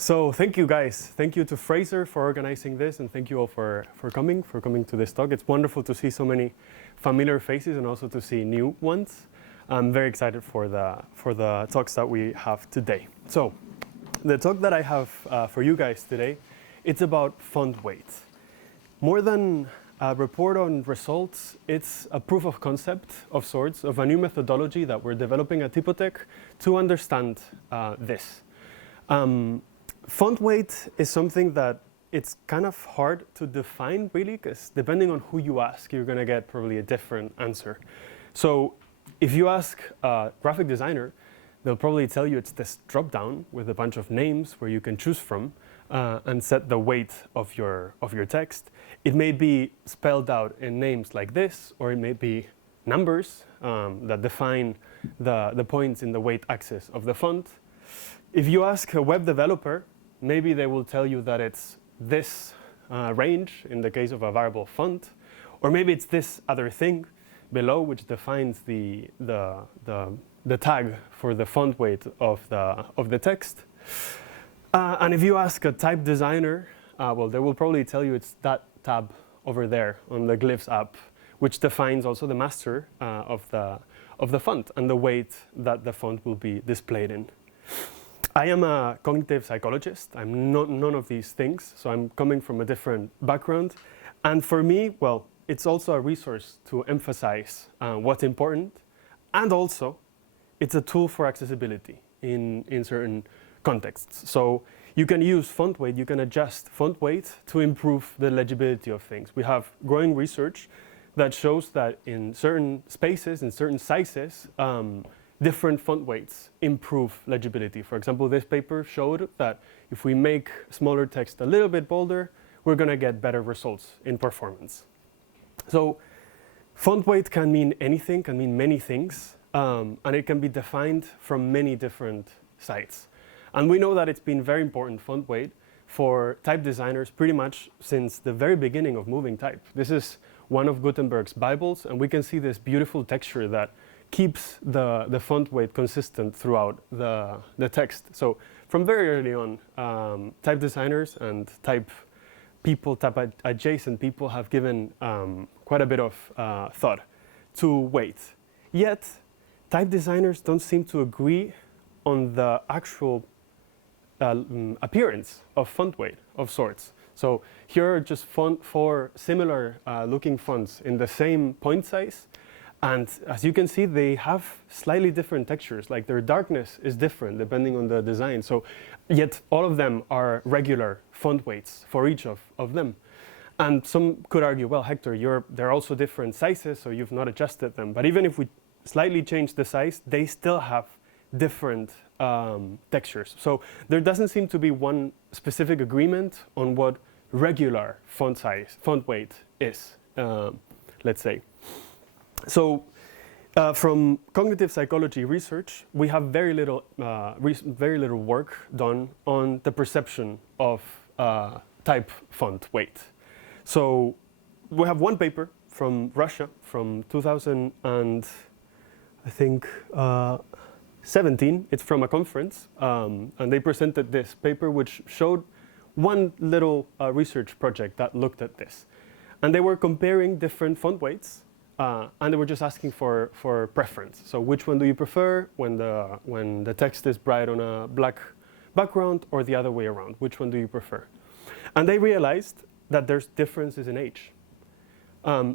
So thank you guys. Thank you to Fraser for organizing this, and thank you all for coming to this talk. It's wonderful to see so many familiar faces and also to see new ones. I'm very excited for the talks that we have today. So the talk that I have for you guys today, it's about font weight. More than a report on results, it's a proof of concept of sorts of a new methodology that we're developing at Typotheque to understand this. Font weight is something that it's kind of hard to define, really, because depending on who you ask, you're going to get probably a different answer. So if you ask a graphic designer, they'll probably tell you it's this drop-down with a bunch of names where you can choose from and set the weight of your text. It may be spelled out in names like this, or it may be numbers that define the points in the weight axis of the font. If you ask a web developer, maybe they will tell you that it's this range in the case of a variable font, or maybe it's this other thing below which defines the tag for the font weight of the text. And if you ask a type designer, well, they will probably tell you it's that tab over there on the Glyphs app, which defines also the master of the font and the weight that the font will be displayed in. I am a cognitive psychologist. I'm not none of these things, so I'm coming from a different background. And for me, well, it's also a resource to emphasize what's important, and also it's a tool for accessibility in certain contexts. So you can use font weight, you can adjust font weight to improve the legibility of things. We have growing research that shows that in certain spaces, in certain sizes, different font weights improve legibility. For example, this paper showed that if we make smaller text a little bit bolder, we're going to get better results in performance. So font weight can mean anything, can mean many things, and it can be defined from many different sites. And we know that it's been very important, font weight, for type designers pretty much since the very beginning of moving type. This is one of Gutenberg's Bibles, and we can see this beautiful texture that keeps the font weight consistent throughout the text. So from very early on, type designers and type adjacent people have given quite a bit of thought to weight. Yet, type designers don't seem to agree on the actual appearance of font weight of sorts. So here are just four similar looking fonts in the same point size. And as you can see, they have slightly different textures, like their darkness is different depending on the design. So yet all of them are regular font weights for each of them. And some could argue, well, Hector, they're also different sizes, so you've not adjusted them. But even if we slightly change the size, they still have different textures. So there doesn't seem to be one specific agreement on what regular font weight is, let's say. So from cognitive psychology research, we have very little work done on the perception of type font weight. So we have one paper from Russia from 2017. It's from a conference, and they presented this paper which showed one little research project that looked at this. And they were comparing different font weights. And they were just asking for preference. So which one do you prefer when the text is bright on a black background, or the other way around? Which one do you prefer? And they realized that there's differences in age.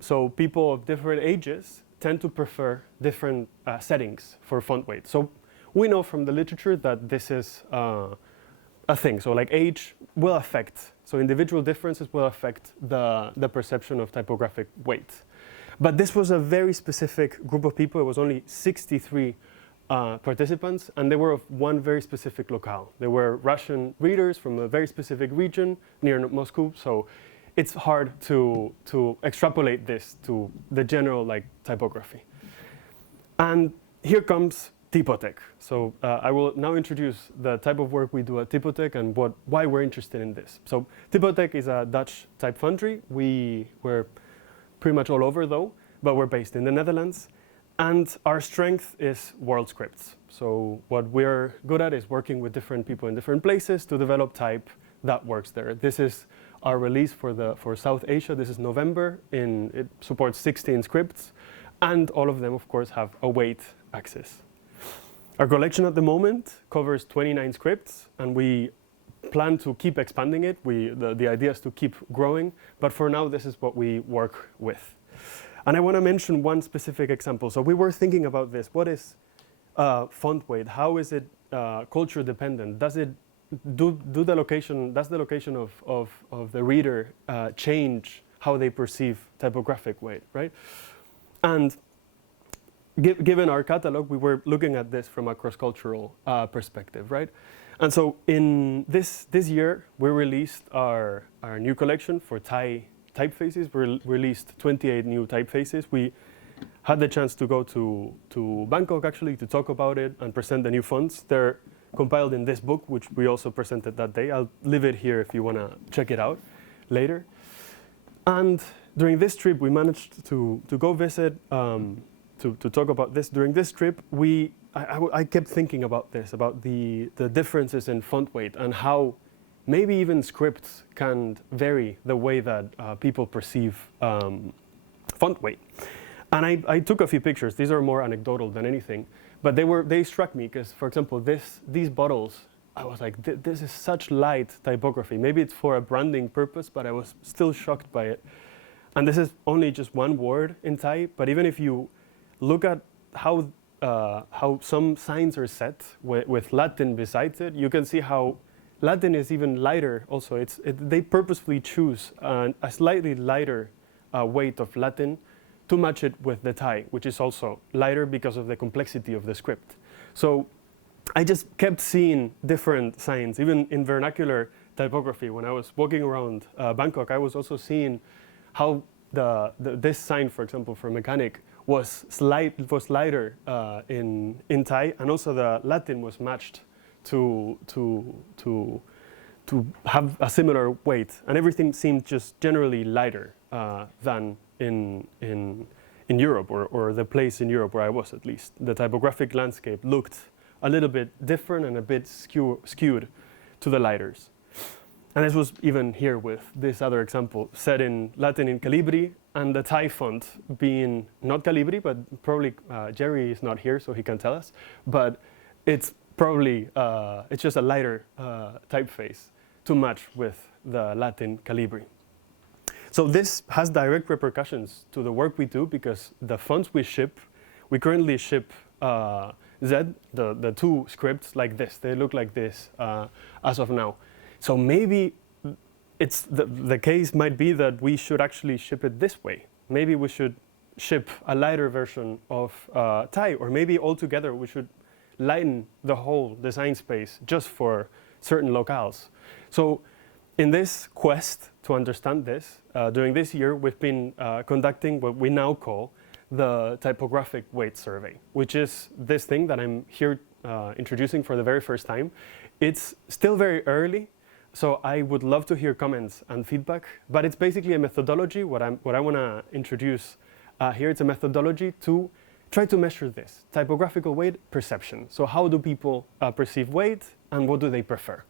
So people of different ages tend to prefer different settings for font weight. So we know from the literature that this is a thing. So like age will affect, so individual differences will affect the perception of typographic weight. But this was a very specific group of people. It was only 63 participants, and they were of one very specific locale. They were Russian readers from a very specific region near Moscow. So it's hard to extrapolate this to the general typography. And here comes Typotheque. So I will now introduce the type of work we do at Typotheque and why we're interested in this. So Typotheque is a Dutch type foundry. We're pretty much all over though, but we're based in the Netherlands. And our strength is world scripts. So what we're good at is working with different people in different places to develop type that works there. This is our release for South Asia. This is November. It supports 16 scripts, and all of them, of course, have a weight axis. Our collection at the moment covers 29 scripts, and we plan to keep expanding it. The idea is to keep growing, but for now, this is what we work with. And I want to mention one specific example. So we were thinking about this. What is font weight? How is it culture dependent? Does the location of the reader change how they perceive typographic weight, right? And given our catalog, we were looking at this from a cross-cultural perspective, right? And so in this year, we released our new collection for Thai typefaces. We released 28 new typefaces. We had the chance to go to Bangkok, actually, to talk about it and present the new fonts. They're compiled in this book, which we also presented that day. I'll leave it here if you want to check it out later. And during this trip, we managed to go visit, to talk about this. During this trip, I kept thinking about this, about the differences in font weight and how maybe even scripts can vary the way that people perceive font weight. And I took a few pictures. These are more anecdotal than anything, but they struck me because, for example, these bottles, I was like, this is such light typography. Maybe it's for a branding purpose, but I was still shocked by it. And this is only just one word in Thai, but even if you look at how some signs are set with Latin besides it, you can see how Latin is even lighter also. They purposefully choose a slightly lighter weight of Latin to match it with the Thai, which is also lighter because of the complexity of the script. So I just kept seeing different signs, even in vernacular typography. When I was walking around Bangkok, I was also seeing how this sign, for example, for mechanic, was lighter in Thai, and also the Latin was matched to have a similar weight, and everything seemed just generally lighter than in Europe, or the place in Europe where I was, at least. The typographic landscape looked a little bit different and a bit skewed to the lighters. And this was even here with this other example, set in Latin in Calibri, and the Thai font being not Calibri, but probably Jerry is not here, so he can tell us, but it's probably, it's just a lighter typeface to match with the Latin Calibri. So this has direct repercussions to the work we do, because the fonts we currently ship Z, the two scripts like this. They look like this as of now. So maybe the case might be that we should actually ship it this way. Maybe we should ship a lighter version of Thai, or maybe altogether we should lighten the whole design space just for certain locales. So in this quest to understand this, during this year we've been conducting what we now call the typographic weight survey, which is this thing that I'm here introducing for the very first time. It's still very early, so I would love to hear comments and feedback, but it's basically a methodology. What I want to introduce here, it's a methodology to try to measure this, typographical weight perception. So how do people perceive weight, and what do they prefer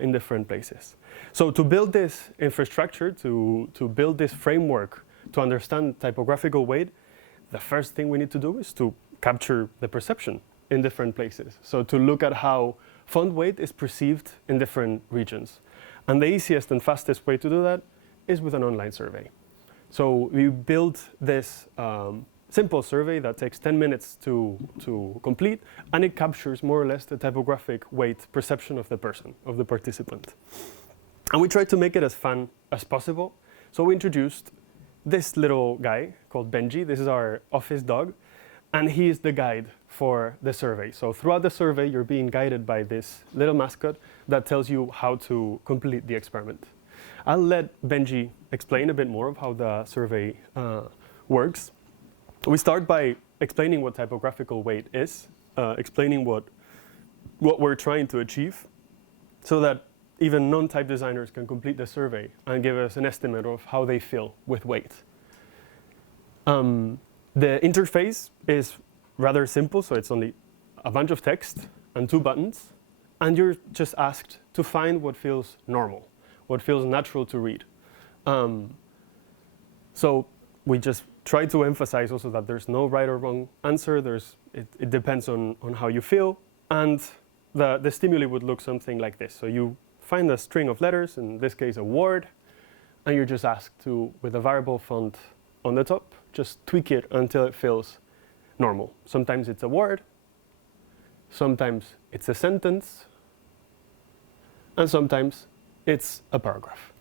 in different places? So to build this infrastructure, to build this framework to understand typographical weight, the first thing we need to do is to capture the perception in different places. So to look at how font weight is perceived in different regions. And the easiest and fastest way to do that is with an online survey. So we built this simple survey that takes 10 minutes to complete, and it captures more or less the typographic weight perception of the person, of the participant. And we tried to make it as fun as possible. So we introduced this little guy called Benji. This is our office dog, and he is the guide for the survey. So throughout the survey, you're being guided by this little mascot that tells you how to complete the experiment. I'll let Benji explain a bit more of how the survey works. We start by explaining what typographical weight is, explaining what we're trying to achieve, so that even non-type designers can complete the survey and give us an estimate of how they feel with weight. The interface is rather simple, so it's only a bunch of text and 2 buttons, and you're just asked to find what feels normal, what feels natural to read. So we just try to emphasize also that there's no right or wrong answer. It depends on how you feel, and the stimuli would look something like this. So you find a string of letters, in this case a word, and you're just asked to, with a variable font on the top, just tweak it until it feels normal. Sometimes it's a word, sometimes it's a sentence, and sometimes it's a paragraph.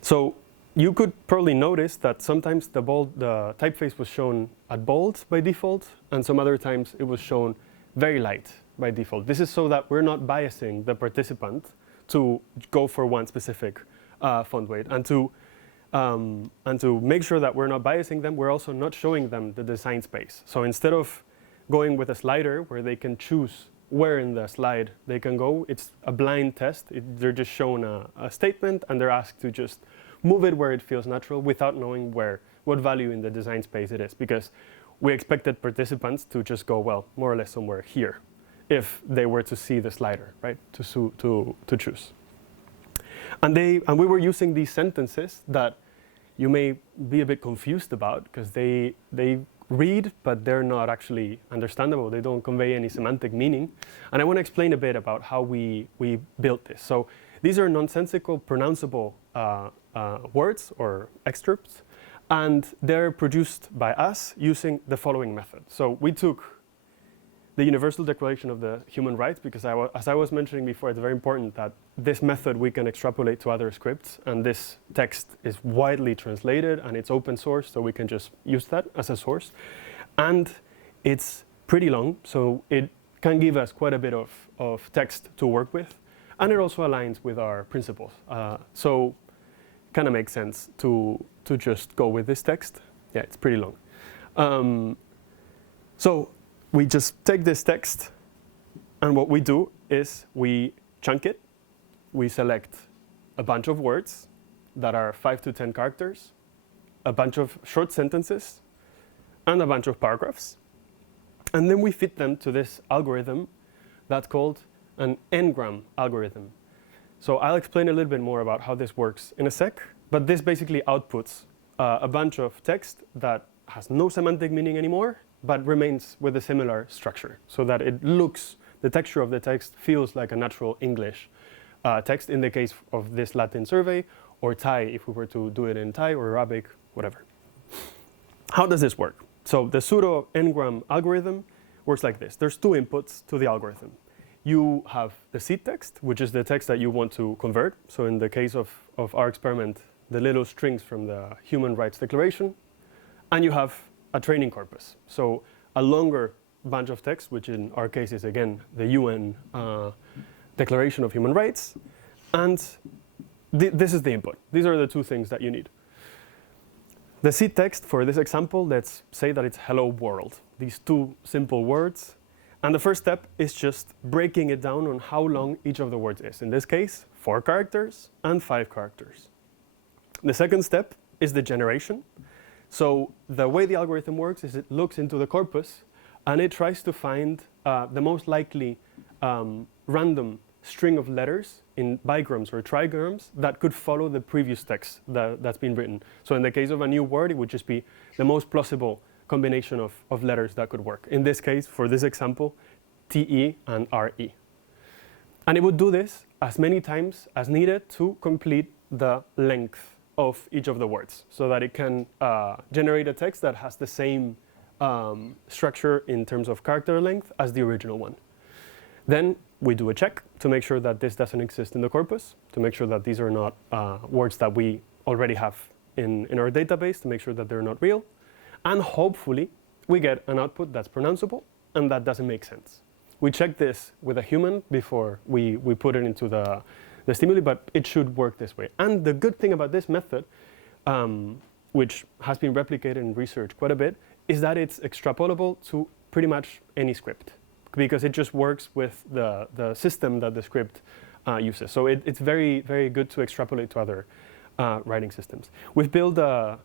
So you could probably notice that sometimes the typeface was shown at bold by default, and some other times it was shown very light by default. This is so that we're not biasing the participant to go for one specific font weight. And to make sure that we're not biasing them, we're also not showing them the design space. So instead of going with a slider where they can choose where in the slide they can go, it's a blind test. They're just shown a statement, and they're asked to just move it where it feels natural without knowing what value in the design space it is, because we expected participants to just go, well, more or less somewhere here, if they were to see the slider, right, to choose. And we were using these sentences that you may be a bit confused about, because they read, but they're not actually understandable. They don't convey any semantic meaning. And I want to explain a bit about how we built this. So these are nonsensical, pronounceable words or excerpts, and they're produced by us using the following method. So we took the Universal Declaration of the Human Rights, because as I was mentioning before, it's very important that this method we can extrapolate to other scripts, and this text is widely translated and it's open source, so we can just use that as a source. And it's pretty long, so it can give us quite a bit of text to work with, and it also aligns with our principles. So kind of makes sense to just go with this text. Yeah, it's pretty long. So we just take this text, and what we do is we chunk it. We select a bunch of words that are 5 to 10 characters, a bunch of short sentences, and a bunch of paragraphs. And then we fit them to this algorithm that's called an n-gram algorithm. So I'll explain a little bit more about how this works in a sec, but this basically outputs a bunch of text that has no semantic meaning anymore, but remains with a similar structure, so that the texture of the text feels like a natural English text in the case of this Latin survey, or Thai if we were to do it in Thai, or Arabic, whatever. How does this work? So the pseudo n-gram algorithm works like this. There's 2 inputs to the algorithm. You have the seed text, which is the text that you want to convert. So in the case of our experiment, the little strings from the Human Rights Declaration, and you have a training corpus. So a longer bunch of text, which in our case is again the UN Declaration of Human Rights, and this is the input. These are the 2 things that you need. The seed text for this example, let's say that it's hello world. These 2 simple words. And the first step is just breaking it down on how long each of the words is. In this case, 4 characters and 5 characters. The second step is the generation. So the way the algorithm works is it looks into the corpus and it tries to find the most likely random string of letters in bigrams or trigrams that could follow the previous text that's been written. So in the case of a new word, it would just be the most plausible combination of letters that could work. In this case, for this example, TE and RE. And it would do this as many times as needed to complete the length of each of the words, so that it can generate a text that has the same structure in terms of character length as the original one. Then we do a check to make sure that this doesn't exist in the corpus, to make sure that these are not words that we already have in our database, to make sure that they're not real. And hopefully we get an output that's pronounceable and that doesn't make sense. We check this with a human before we put it into the stimuli, but it should work this way. And the good thing about this method, which has been replicated in research quite a bit, is that it's extrapolable to pretty much any script, because it just works with the system that the script uses. So it's very, very good to extrapolate to other writing systems. We've built a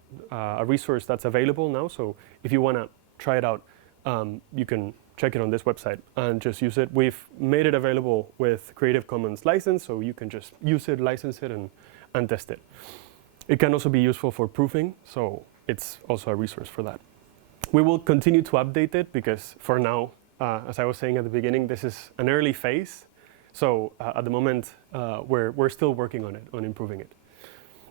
resource that's available now, so if you want to try it out, you can check it on this website and just use it. We've made it available with Creative Commons license, so you can just use it, license it, and test it. It can also be useful for proofing, so it's also a resource for that. We will continue to update it because for now, as I was saying at the beginning, this is an early phase. So at the moment, we're still working on it, on improving it.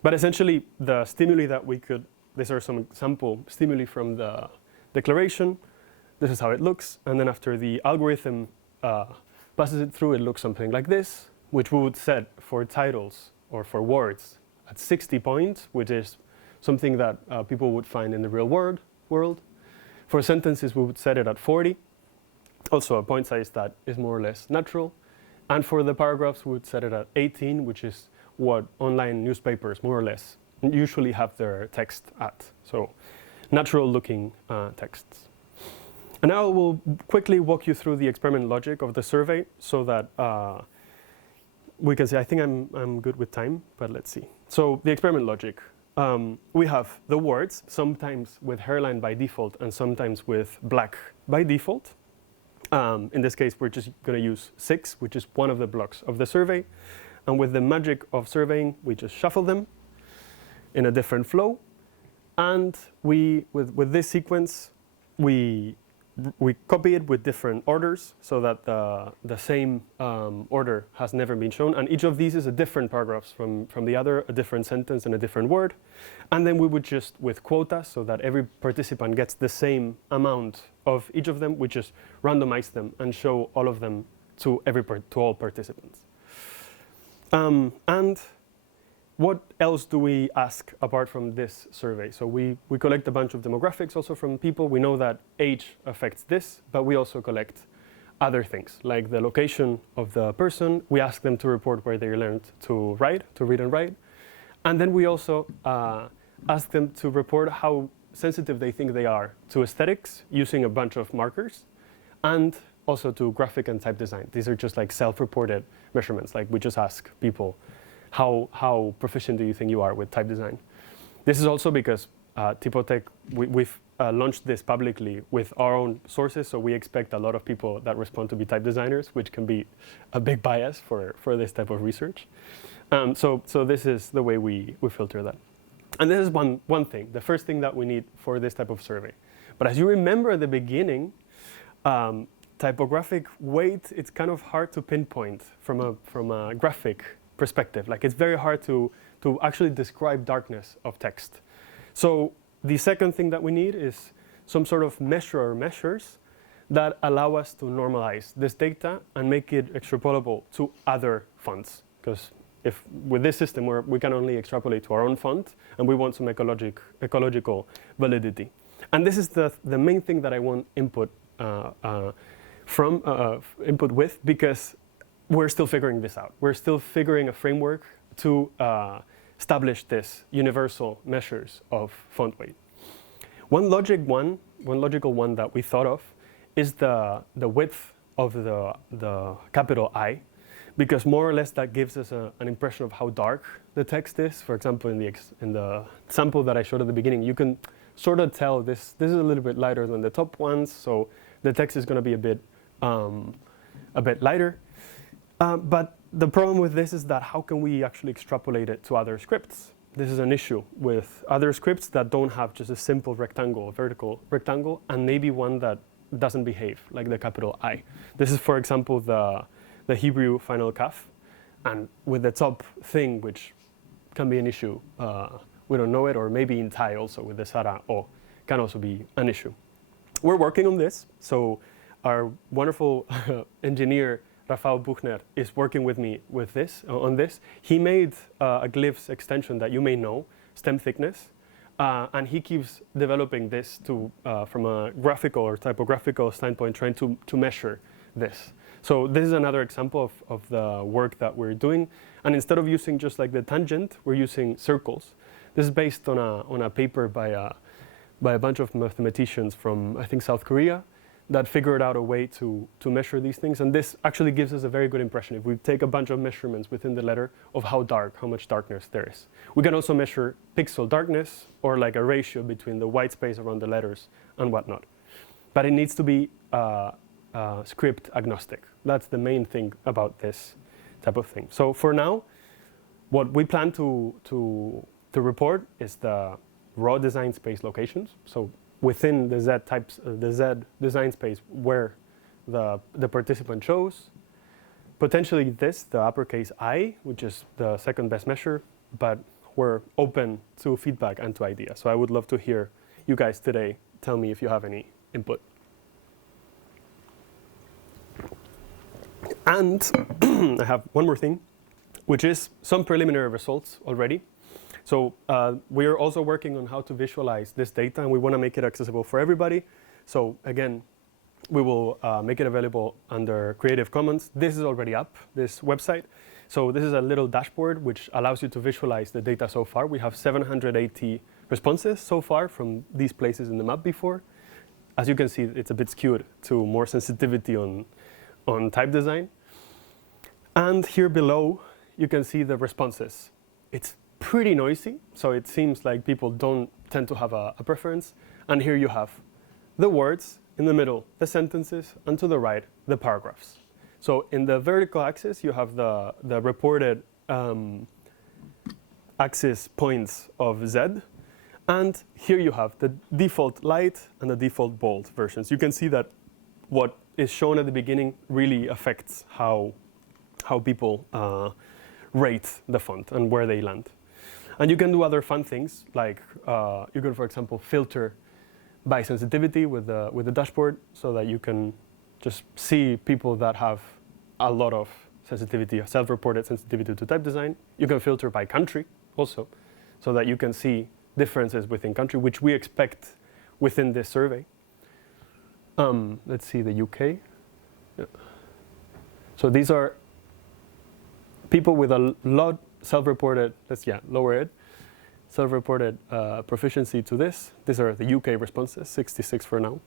But essentially, the stimuli that we could, these are some sample stimuli from the declaration. This is how it looks. And then after the algorithm passes it through, it looks something like this, which we would set for titles or for words at 60 points, which is something that people would find in the real world. For sentences, we would set it at 40. Also a point size that is more or less natural. And for the paragraphs, we would set it at 18, which is what online newspapers more or less usually have their text at. So natural looking texts. And now we'll quickly walk you through the experiment logic of the survey so that we can say, I think I'm good with time, but let's see. So the experiment logic, we have the words, sometimes with hairline by default and sometimes with black by default. In this case, we're just going to use 6, which is one of the blocks of the survey. And with the magic of surveying, we just shuffle them in a different flow. And with this sequence, we copy it with different orders so that the same order has never been shown. And each of these is a different paragraph from the other, a different sentence and a different word. And then we would just, with quotas, so that every participant gets the same amount of each of them, we just randomize them and show all of them to all participants. And what else do we ask apart from this survey? So we collect a bunch of demographics also from people. We know that age affects this, but we also collect other things, like the location of the person. We ask them to report where they learned to read and write. And then we also ask them to report how sensitive they think they are to aesthetics using a bunch of markers, and also to graphic and type design. These are just like self-reported measurements. Like we just ask people, how proficient do you think you are with type design? This is also because Typotheque, we've launched this publicly with our own sources, so we expect a lot of people that respond to be type designers, which can be a big bias for this type of research. So this is the way we filter that. And this is one thing, the first thing that we need for this type of survey. But as you remember at the beginning, typographic weight, it's kind of hard to pinpoint from a graphic perspective. Like it's very hard to actually describe darkness of text. So the second thing that we need is some sort of measure or measures that allow us to normalize this data and make it extrapolable to other fonts. Because if with this system we can only extrapolate to our own font, and we want some ecological validity. And this is the main thing that I want input with, because we're still figuring this out. We're still figuring a framework to establish this universal measures of font weight. One logical one that we thought of is the width of the capital I, because more or less that gives us an impression of how dark the text is. For example, in the sample that I showed at the beginning, you can sort of tell this is a little bit lighter than the top ones, so the text is going to be a bit lighter. But the problem with this is that how can we actually extrapolate it to other scripts? This is an issue with other scripts that don't have just a simple rectangle, a vertical rectangle, and maybe one that doesn't behave, like the capital I. This is, for example, the Hebrew final kaf, and with the top thing, which can be an issue, we don't know it, or maybe in Thai also with the Sara O can also be an issue. We're working on this, so our wonderful engineer, Rafał Buchner, is working with me with this, on this. He made a glyphs extension that you may know, stem thickness, and he keeps developing this from a graphical or typographical standpoint, trying to measure this. So this is another example of the work that we're doing. And instead of using just like the tangent, we're using circles. This is based on a paper by a bunch of mathematicians from, I think, South Korea. that figured out a way to measure these things. And this actually gives us a very good impression. If we take a bunch of measurements within the letter of how much darkness there is. We can also measure pixel darkness or like a ratio between the white space around the letters and whatnot. But it needs to be script agnostic. That's the main thing about this type of thing. So for now, what we plan to report is the raw design space locations. So within the Z design space where the participant chose, potentially the uppercase I, which is the second best measure, but we're open to feedback and to ideas. So I would love to hear you guys today tell me if you have any input. And I have one more thing, which is some preliminary results already. So we are also working on how to visualize this data, and we want to make it accessible for everybody. So again, we will make it available under Creative Commons. This is already up, this website. So this is a little dashboard which allows you to visualize the data so far. We have 780 responses so far from these places in the map before. As you can see, it's a bit skewed to more sensitivity on type design. And here below, you can see the responses. It's pretty noisy, so it seems like people don't tend to have a preference. And here you have the words, in the middle, the sentences, and to the right, the paragraphs. So in the vertical axis, you have the reported axis points of Z. And here you have the default light and the default bold versions. You can see that what is shown at the beginning really affects how people rate the font and where they land. And you can do other fun things, like you can, for example, filter by sensitivity with the dashboard, so that you can just see people that have a lot of sensitivity, self-reported sensitivity to type design. You can filter by country also, so that you can see differences within country, which we expect within this survey. Let's see the UK. Yeah. So these are people with a lot self-reported, lower ed, self-reported proficiency to this. These are the UK responses, 66 for now.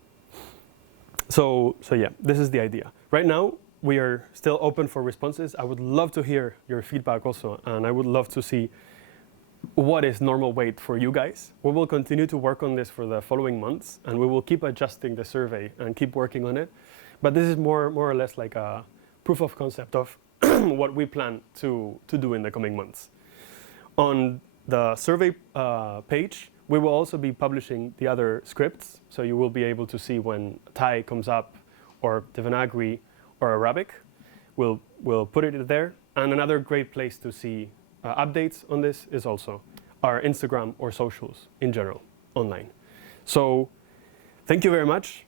So yeah, this is the idea. Right now, we are still open for responses. I would love to hear your feedback also, and I would love to see what is normal weight for you guys. We will continue to work on this for the following months, and we will keep adjusting the survey and keep working on it. But this is more or less like a proof of concept of what we plan to do in the coming months. On the survey page, we will also be publishing the other scripts, so you will be able to see when Thai comes up, or Devanagari, or Arabic. We'll put it there. And another great place to see updates on this is also our Instagram or socials in general, online. So thank you very much.